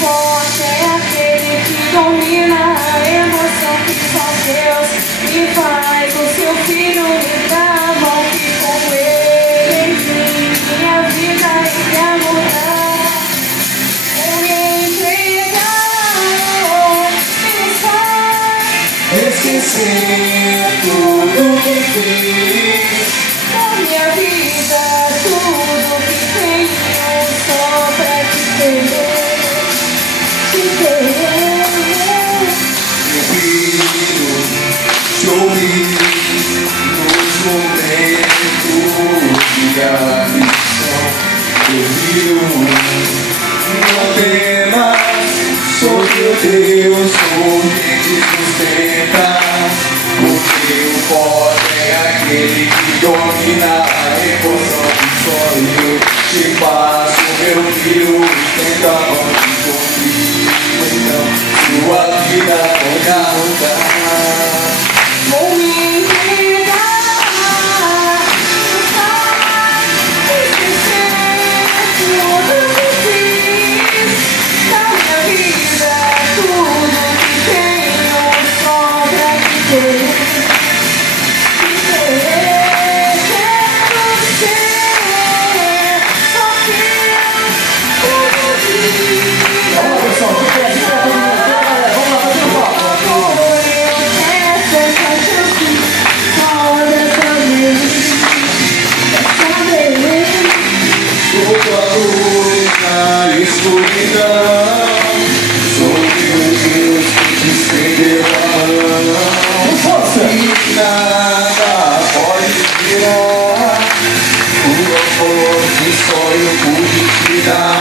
forte é aquele que domina a emoção que só Deus me faz. O seu filho me dá a mão que com ele minha vida ia mudar. Vou me entregar, pensar, esquecer tudo que fiz da minha vida, tudo que tenho só pra te ter. Eu prefiro sorrir nos momentos de aflição. Eu prefiro não apenas sobre o Deus que te sustenta, porque o poder é aquele que domina a emoção que só eu te passo. Meu filho, tenta não te sorrir, então sua vida pode mudar. Vou me entregar, pensar, esquecer tudo que fiz da minha vida, tudo que tenho só pra te ter. Quero ser só teu, Vamos lá, pessoal, fica aí, vamos lá, fazer um papo. Sou a luz na escuridão, sou meu Deus que te estendeu a mão. E nada pode tirar o amor que só eu pude te dar.